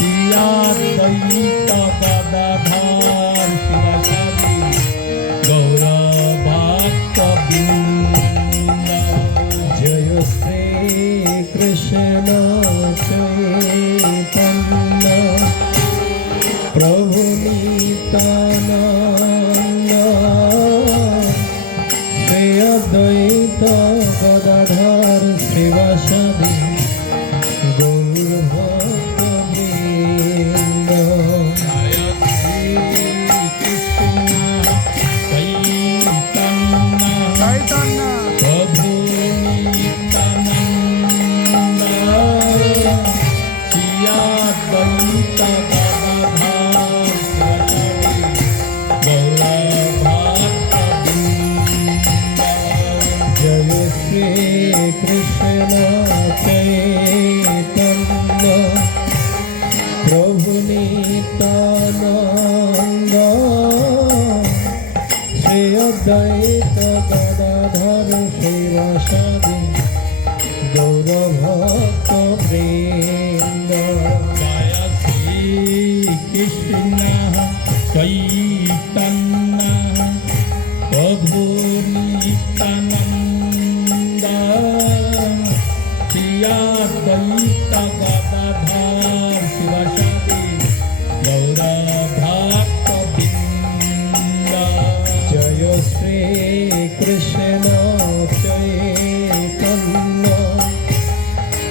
শ্রীয়াদ্বৈত গদাধর শিবাসাদি গৌরভক্তবৃন্দ। জয় শ্রী কৃষ্ণ চৈতন্য প্রভু নিত্যানন্দ শ্রী অদ্বৈত গদাধর শিবাসাদি গৌরভক্তবৃন্দ। জয় শ্রী কৃষ্ণ চৈতন্য প্রভু নিত্যানন্দ শ্রী অদ্বৈত কৃষ্ণ চৈতন্য প্রভু নিত্যানন্দ শ্রী অদ্বৈত গদাধর শিবাসাদি গৌরভক্তবৃন্দ। জয় শ্রী কৃষ্ণ চৈতন্য প্রভু নিত্যানন্দ শ্রী অদ্বৈত গদাধর শিবাসাদি গৌরভক্তবৃন্দ। জয় শ্রী কৃষ্ণ চৈতন্য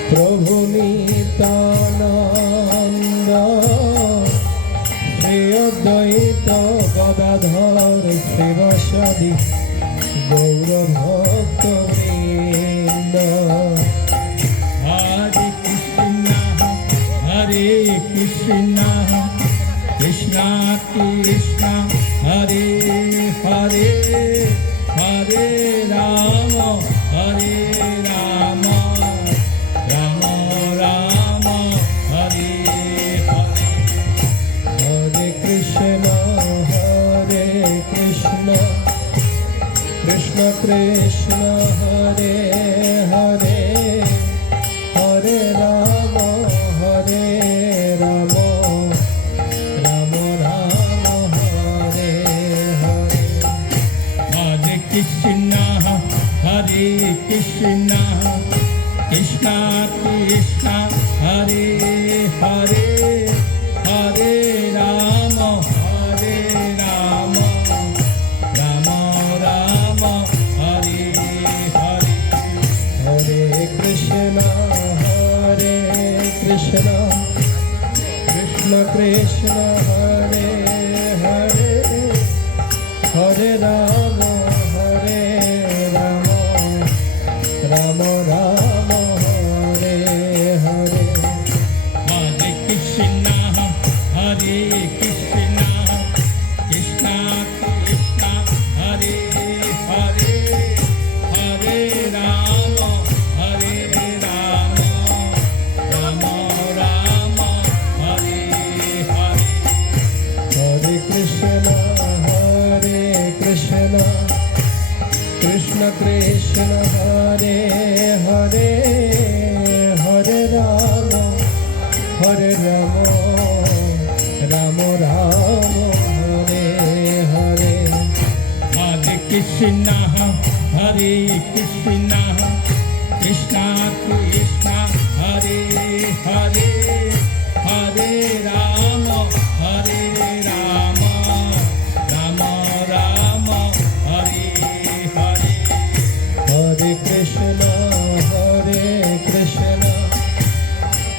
প্রভু নিত্যানন্দ শ্রী অদ্বৈত গদাধর শিবাসাদি গৌরভক্তবৃন্দ। হরে কৃষ্ণ কৃষ্ণ কৃষ্ণ হরে হরে হরে রাম রাম রাম হরে হরে। হরে কৃষ্ণ কৃষ্ণ কৃষ্ণ হরে হরে হরে রাম রাম রাম হরে হরে। হরে কৃষ্ণ কৃষ্ণ কৃষ্ণ হরে হরে হরে রাম রাম রাম রাম হরে হরে। হরে কৃষ্ণ কৃষ্ণ কৃষ্ণ হরে হরে হরে রাম রাম রাম হরে হরে। হরে কৃষ্ণ কৃষ্ণ কৃষ্ণ কৃষ্ণ হরে হরে হরে রাম রাম রাম হরে হরে। হরে কৃষ্ণ কৃষ্ণ কৃষ্ণ হরে হরে হরে রাম রাম রাম হরে হরে। হরে কৃষ্ণ কৃষ্ণ কৃষ্ণ কৃষ্ণ হরে হরে হরে রাম রাম রাম রাম হরে হরে। হরে কৃষ্ণ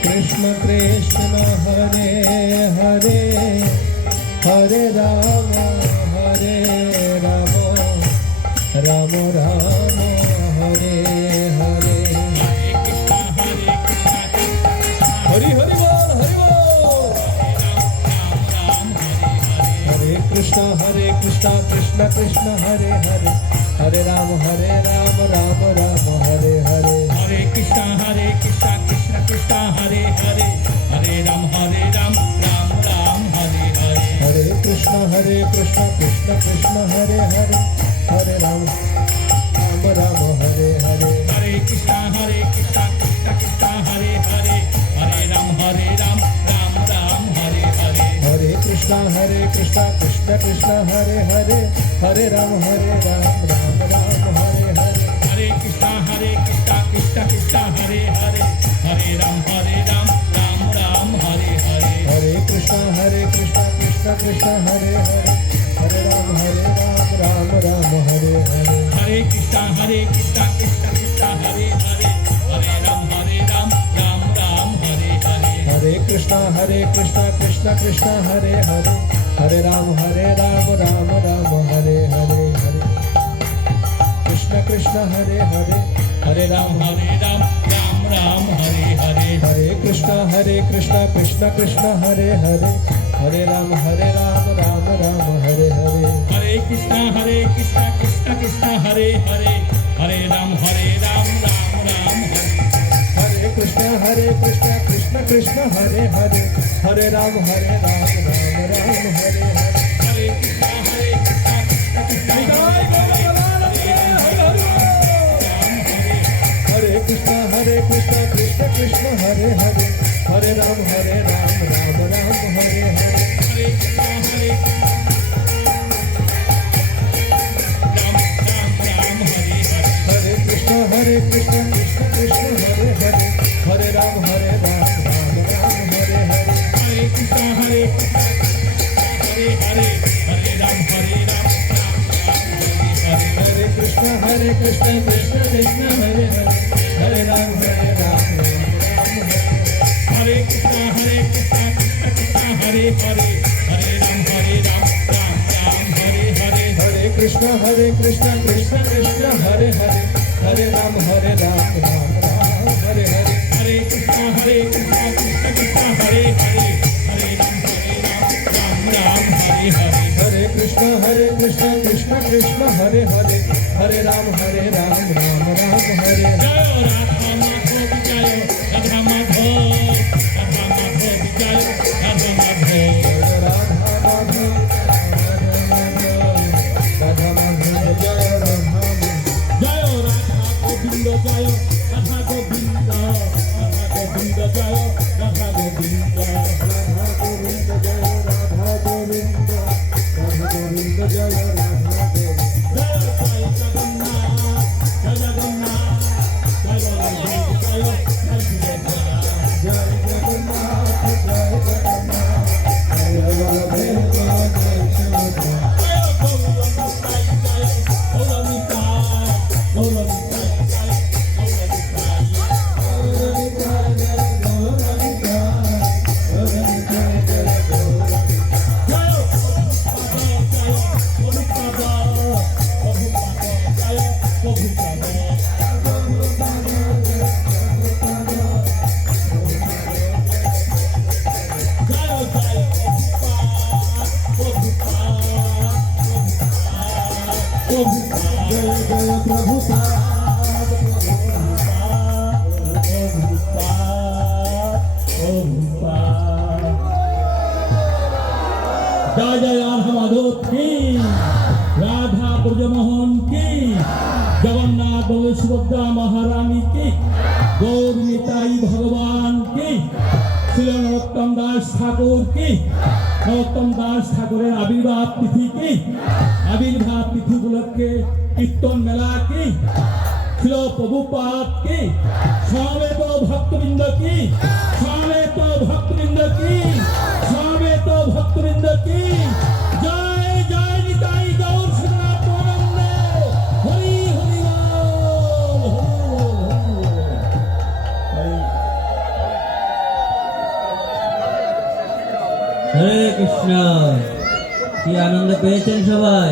কৃষ্ণ কৃষ্ণ হরে হরে হরে রাম রাম রাম হরে হরে। হরি হরি বল হরি বল। হরে কৃষ্ণ কৃষ্ণ কৃষ্ণ হরে হরে হরে রাম রাম রাম হরে হরে। হরে কৃষ্ণ কৃষ্ণ কৃষ্ণ হরে হরে হরে রাম রাম রাম হরে হরে। হরে কৃষ্ণ কৃষ্ণ কৃষ্ণ হরে হরে হরে রাম রাম হরে হরে। হরে Krishna Krishna Krishna Krishna Hare Hare Hare Ram Ram Ram Krishna Krishna Krishna Hare Hare Hare Ram Ram Ram Hare Hare Hare Krishna Krishna Krishna Hare Hare Hare Ram Ram Ram Hare Hare Hare Krishna Krishna Krishna Hare Hare Hare Ram Ram Ram Hare Hare Hare Krishna Krishna Krishna Hare Hare Hare Ram Ram Ram Hare Hare Hare Krishna Krishna Krishna Hare Hare Hare Ram Ram Hare Hare Hare Krishna Krishna Hare Hare Hare Ram Ram Hare Hare Hare Krishna Krishna Krishna Hare Hare Hare Ram Ram Hare Hare Hare Krishna Krishna Krishna Hare Hare Hare Ram Ram Ram Hare Hare Krishna Krishna Krishna Hare Hare Hare Ram Ram Ram Hare Hare Hare Krishna Hare Krishna Krishna Krishna Hare Hare Hare Ram Ram Ram Hare Hare Hare Krishna Krishna Krishna Hare Hare Hare Ram Ram Ram Hare Hare Hare Krishna Hare Ram Hare Krishna Krishna Krishna Hare Hare Hare Ram Ram Hare Krishna Krishna Hare Hare Hare Ram Ram Hare Hare Hare Krishna Krishna Krishna Hare Hare Hare Ram Ram Hare Hare Hare Krishna Krishna Krishna Hare Hare Hare Ram Ram Hare Hare Hare Krishna Krishna Krishna Hare Hare Hare Ram Ram Hare Hare Jai Radha Madhav Jai Radha Madhav Jai Radha Govind Jai Radha Govind Radha Govind Jai Radha Govind जय जय राधा माधव की राधा ब्रजमोहन की जगन्नाथ बल सुभद्रा महारानी की गौर निताई भगवान की श्री नरोत्तम दास ठाकुर की नरोत्तम दास ठाकुरेर आविर्भाव तिथि की आविर्भाव तिथि उपलक्षे कीर्तन मेला की श्री प्रभुपाद की समेत भक्तवृंद की समेत भक्तवृंद की समेत भक्तवृंद की जय जय निताई गौर सनातन हरि हरि হরে কৃষ্ণ কি আনন্দ পেয়েছেন সবাই